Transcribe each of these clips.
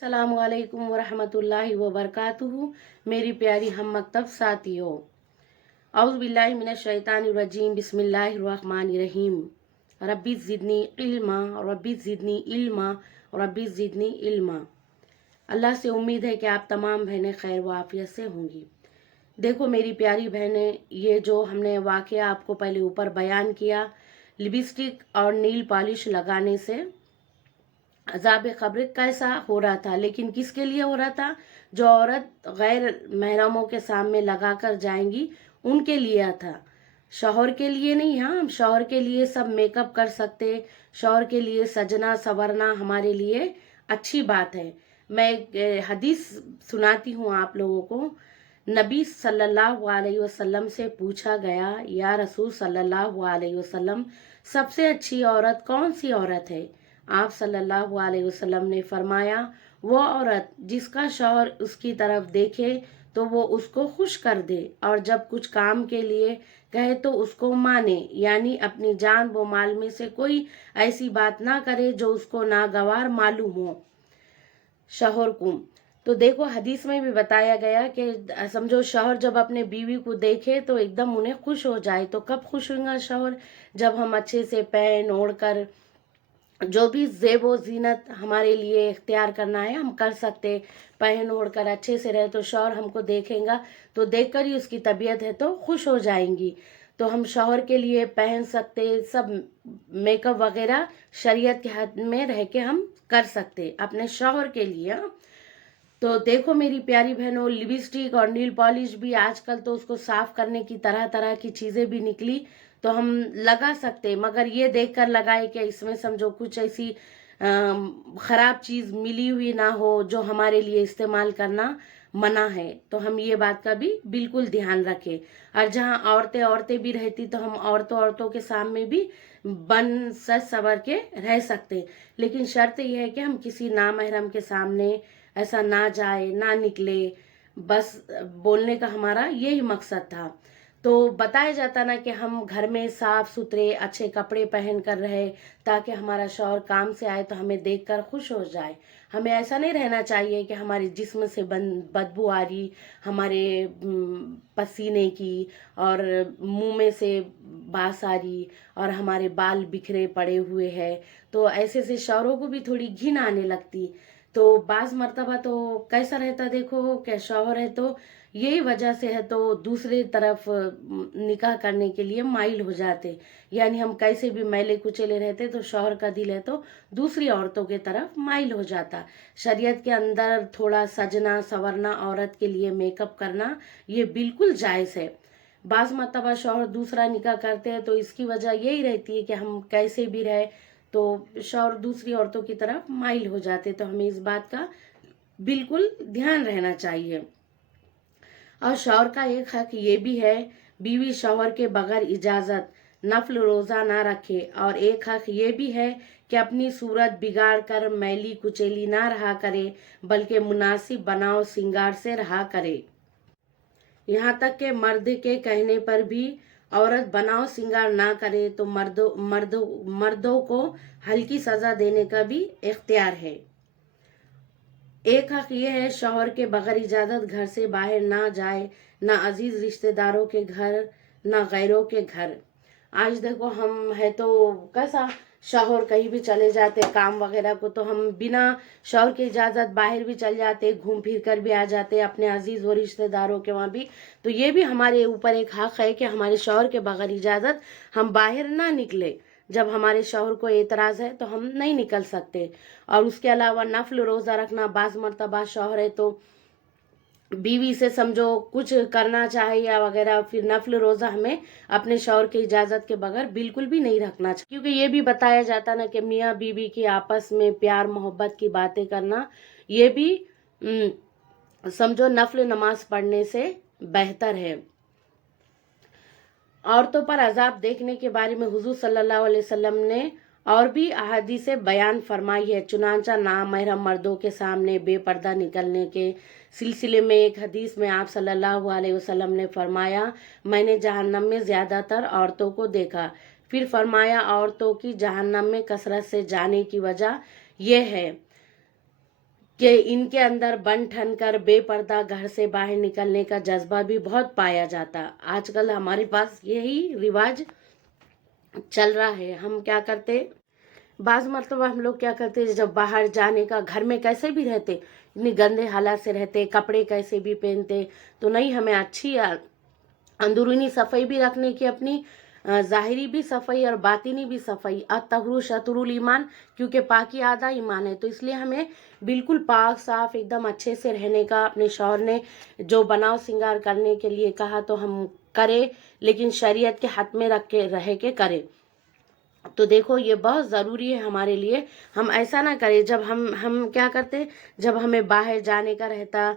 अस्सलामु अलैकुम वरहमतुल्लाहि वबरकातुहू। मेरी प्यारी हम मकतब साथियों, औज़ु बिल्लाहि मिनश शैतानिर रजीम, बिस्मिल्लाहिर रहमानिर रहीम। रब्बी ज़िदनी इल्मा, रब्बी ज़िदनी इल्मा, रब्बी ज़िदनी इल्मा। अल्लाह से उम्मीद है कि आप तमाम बहनें खैर व आफियत से होंगी। देखो मेरी प्यारी बहनें, ये जो हमने वाक़या आपको पहले ऊपर बयान किया, लिपस्टिक और नील पॉलिश लगाने से अज़ाब क़ब्र कैसा हो रहा था, लेकिन किसके लिए हो रहा था? जो औरत गैर महरमों के सामने लगा कर जाएंगी उनके लिए था, शौहर के लिए नहीं। हाँ, हम शौहर के लिए सब मेकअप कर सकते, शौहर के लिए सजना संवरना हमारे लिए अच्छी बात है। मैं एक हदीस सुनाती हूँ आप लोगों को। नबी सल्लल्लाहु अलैहि वसल्लम से पूछा गया, या रसूल सल्लल्लाहु अलैहि वसल्लम, सबसे अच्छी औरत कौन सी औरत है? आप सल्लल्लाहु अलैहि वसल्लम ने फरमाया, वो औरत जिसका शौहर उसकी तरफ देखे तो वो उसको खुश कर दे, और जब कुछ काम के लिए कहे तो उसको माने, यानी अपनी जान व माल में से कोई ऐसी बात ना करे जो उसको नागवार मालूम हो शौहर को। तो देखो हदीस में भी बताया गया कि समझो शौहर जब अपने बीवी को देखे तो एकदम उन्हें खुश हो जाए। तो कब खुश होगा शौहर? जब हम अच्छे से पहन ओढ़ कर जो भी ज़ेब ज़ीनत हमारे लिए इख्तियार करना है हम कर सकते, पहन ओढ़ कर अच्छे से रहे तो शौहर हमको देखेगा तो देखकर ही उसकी तबीयत है तो खुश हो जाएंगी। तो हम शौहर के लिए पहन सकते, सब मेकअप वगैरह शरीयत के हद में रह के हम कर सकते अपने शौहर के लिए। हाँ? तो देखो मेरी प्यारी बहनों, लिपस्टिक और नील पॉलिश भी आजकल तो उसको साफ करने की तरह तरह की चीज़ें भी निकली, तो हम लगा सकते, मगर ये देखकर लगाए कि इसमें समझो कुछ ऐसी ख़राब चीज़ मिली हुई ना हो जो हमारे लिए इस्तेमाल करना मना है। तो हम ये बात का भी बिल्कुल ध्यान रखें। और जहाँ औरतें औरतें भी रहती तो हम औरतों के सामने भी बन सज सवर के रह सकते, लेकिन शर्त यह है कि हम किसी नामहरम के सामने ऐसा ना जाए ना निकले। बस बोलने का हमारा यही मकसद था। तो बताया जाता ना कि हम घर में साफ सुथरे अच्छे कपड़े पहन कर रहे, ताकि हमारा शौहर काम से आए तो हमें देखकर खुश हो जाए। हमें ऐसा नहीं रहना चाहिए कि हमारे जिस्म से बदबू आ रही, हमारे पसीने की, और मुंह में से बास आ रही, और हमारे बाल बिखरे पड़े हुए हैं। तो ऐसे से शौहरों को भी थोड़ी घिन आने लगती। तो बाज़ मर्तबा तो कैसा रहता, देखो क्या शौहर है तो यही वजह से है तो दूसरे तरफ निकाह करने के लिए माइल हो जाते, यानी हम कैसे भी मैले कुचले रहते तो शौहर का दिल है तो दूसरी औरतों के तरफ माइल हो जाता। शरीयत के अंदर थोड़ा सजना संवरना, औरत के लिए मेकअप करना ये बिल्कुल जायज़ है। बाज़ मर्तबा शौहर दूसरा निकाह करते हैं तो इसकी वजह यही रहती है कि हम कैसे भी रहे तो शौहर दूसरी औरतों की तरफ माइल हो जाते। तो हमें इस बात का बिल्कुल ध्यान रहना चाहिए। और शौहर का एक हक ये भी है, बीवी शौहर के बगैर इजाज़त नफल रोज़ा ना रखे। और एक हक ये भी है कि अपनी सूरत बिगाड़ कर मैली कुचैली ना रहा करे, बल्कि मुनासिब बनाव सिंगार से रहा करे। यहाँ तक कि मर्द के कहने पर भी औरत बनाव सिंगार ना करे तो मर्दों को हल्की सज़ा देने का भी इख्तियार है। एक हक ये है, शौहर के बगैर इजाज़त घर से बाहर ना जाए, ना अजीज रिश्तेदारों के घर, ना गैरों के घर। आज देखो हम है तो कैसा, शौहर कहीं भी चले जाते काम वगैरह को तो हम बिना शौहर की इजाज़त बाहर भी चल जाते, घूम फिर कर भी आ जाते अपने अजीज़ व रिश्तेदारों के वहाँ भी। तो ये भी हमारे ऊपर एक हक है कि हमारे शौहर के बगैर इजाज़त हम बाहर ना निकले। जब हमारे शौहर को एतराज़ है तो हम नहीं निकल सकते। और उसके अलावा नफल रोज़ा रखना, बाज़ मर्तबा शौहर है तो बीवी से समझो कुछ करना चाहे या वगैरह, फिर नफल रोज़ा हमें अपने शौहर की इजाज़त के बगैर बिल्कुल भी नहीं रखना चाहिए, क्योंकि ये भी बताया जाता ना कि मियाँ बीवी की आपस में प्यार मोहब्बत की बातें करना ये भी समझो नफल नमाज पढ़ने से बेहतर है। औरतों पर अजाब देखने के बारे में हुजूर सल्लल्लाहु अलैहि वसल्लम ने और भी अहादीस बयान फरमाई है। चुनांचा नामहरम मर्दों के सामने बेपर्दा निकलने के सिलसिले में एक हदीस में आप सल्लल्लाहु अलैहि वसल्लम ने फरमाया, मैंने जहन्नम में ज़्यादातर औरतों को देखा। फिर फरमाया, औरतों की जहन्नम में कसरत से जाने की वजह यह है کہ ان کے اندر بن ٹھن کر بے پردہ گھر سے باہر نکلنے کا جذبہ بھی بہت پایا جاتا. آج کل ہمارے پاس یہی رواج چل رہا ہے. ہم کیا کرتے، بعض مرتبہ ہم لوگ کیا کرتے، جب باہر جانے کا، گھر میں کیسے بھی رہتے، اتنی گندے حالات سے رہتے، کپڑے کیسے بھی پہنتے، تو نہیں، ہمیں اچھی اندرونی صفائی بھی رکھنے کی، اپنی ظاہری بھی صفائی اور باطنی بھی صفائی. الطہر شطر الایمان، کیونکہ پاکی آدھا ایمان ہے. تو اس لیے ہمیں بالکل پاک صاف ایک دم اچھے سے رہنے کا، اپنے شوہر نے جو بناؤ سنگار کرنے کے لیے کہا تو ہم کرے، لیکن شریعت کے حد میں رہ کے کرے. تو دیکھو یہ بہت ضروری ہے ہمارے لیے. ہم ایسا نہ کریں، جب ہم کیا کرتے، جب ہمیں باہر جانے کا رہتا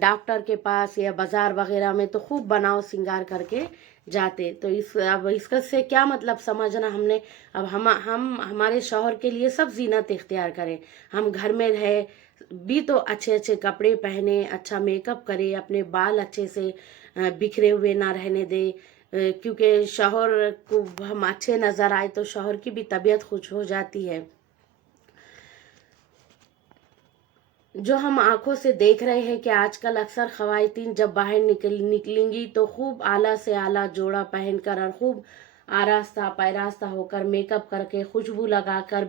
ڈاکٹر کے پاس یا بازار وغیرہ میں، تو خوب بناؤ سنگار کر کے جاتے. تو اب اس کا سے کیا مطلب سمجھنا ہم نے، اب ہم ہمارے شوہر کے لیے سب زینت اختیار کریں. ہم گھر میں رہے بھی تو اچھے اچھے کپڑے پہنے، اچھا میک اپ کرے، اپنے بال اچھے سے بکھرے ہوئے نہ رہنے دے، کیونکہ شوہر کو ہم اچھے نظر آئے تو شوہر کی بھی طبیعت خوش ہو جاتی ہے. جو ہم آنکھوں سے دیکھ رہے ہیں کہ آج کل اکثر خواتین جب باہر نکلیں گی تو خوب اعلیٰ سے اعلیٰ جوڑا پہن کر اور خوب آراستہ پیراستہ ہو کر، میک اپ کر کے، خوشبو لگا کر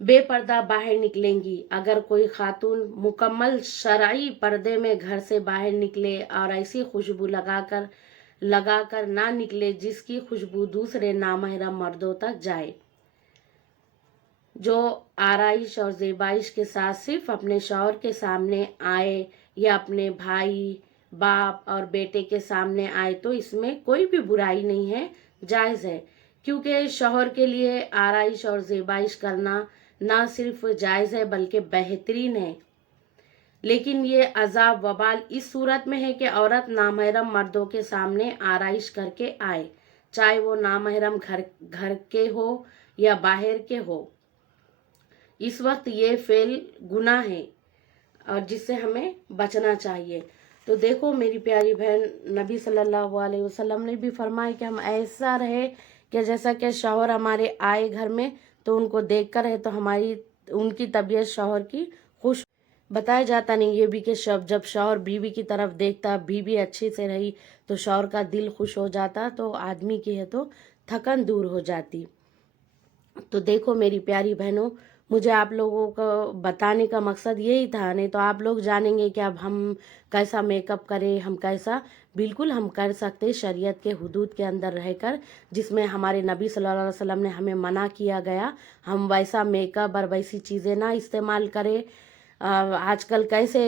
بے پردہ باہر نکلیں گی. اگر کوئی خاتون مکمل شرعی پردے میں گھر سے باہر نکلے اور ایسی خوشبو لگا کر نہ نکلے جس کی خوشبو دوسرے نامحرم مردوں تک جائے، جو آرائش اور زیبائش کے ساتھ صرف اپنے شوہر کے سامنے آئے یا اپنے بھائی، باپ اور بیٹے کے سامنے آئے، تو اس میں کوئی بھی برائی نہیں ہے، جائز ہے. کیونکہ شوہر کے لیے آرائش اور زیبائش کرنا نہ صرف جائز ہے بلکہ بہترین ہے. لیکن یہ عذاب وبال اس صورت میں ہے کہ عورت نامحرم مردوں کے سامنے آرائش کر کے آئے، چاہے وہ نامحرم گھر کے ہو یا باہر کے ہو. اس وقت یہ فعل گناہ ہے اور جس سے ہمیں بچنا چاہیے. تو دیکھو میری پیاری بہن، نبی صلی اللہ علیہ وسلم نے بھی فرمایا کہ ہم ایسا رہے کہ جیسا کہ شوہر ہمارے آئے گھر میں تو ان کو دیکھ کر ہے تو ان کی طبیعت شوہر کی خوش. بتایا جاتا نہیں یہ بھی کہ جب شوہر بیوی کی طرف دیکھتا، بیوی اچھے سے رہی تو شوہر کا دل خوش ہو جاتا، تو آدمی کی ہے تو تھکن دور ہو جاتی. تو دیکھو میری پیاری بہنوں، مجھے آپ لوگوں کو بتانے کا مقصد یہی تھا. نہیں تو آپ لوگ جانیں گے کہ اب ہم کیسا میک اپ کریں، ہم کیسا، بالکل ہم کر سکتے شریعت کے حدود کے اندر رہ کر، جس میں ہمارے نبی صلی اللہ علیہ وسلم نے ہمیں منع کیا گیا. ہم ویسا میک اپ اور ویسی چیزیں نہ استعمال کریں. آج کل کیسے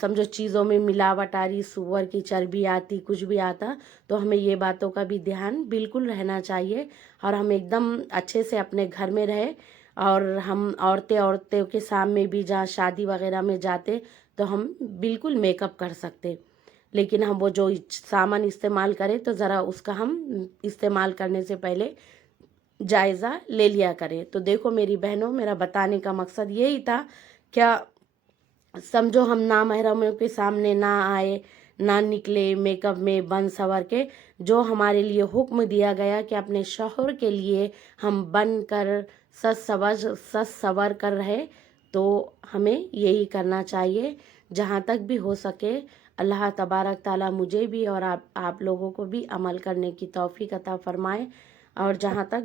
سمجھو چیزوں میں ملاوٹ آ رہی، سور کی چربی آتی، کچھ بھی آتا، تو ہمیں یہ باتوں کا بھی دھیان بالکل رہنا چاہیے. اور ہم ایک دم اچھے سے اپنے گھر میں رہے. اور ہم عورتوں کے سامنے بھی جہاں شادی وغیرہ میں جاتے تو ہم بالکل میک اپ کر سکتے، لیکن ہم وہ جو سامان استعمال کریں تو ذرا اس کا ہم استعمال کرنے سے پہلے جائزہ لے لیا کریں. تو دیکھو میری بہنوں، میرا بتانے کا مقصد یہی تھا، کیا سمجھو ہم نامحرموں کے سامنے نہ آئے، نہ نکلے میک اپ میں بن سور کے. جو ہمارے لیے حکم دیا گیا کہ اپنے شوہر کے لیے ہم بن کر سج سور کر رہے، تو ہمیں یہی کرنا چاہیے. جہاں تک بھی ہو سکے اللہ تبارک تعالیٰ مجھے بھی اور آپ لوگوں کو بھی عمل کرنے کی توفیق عطا فرمائے. اور جہاں تک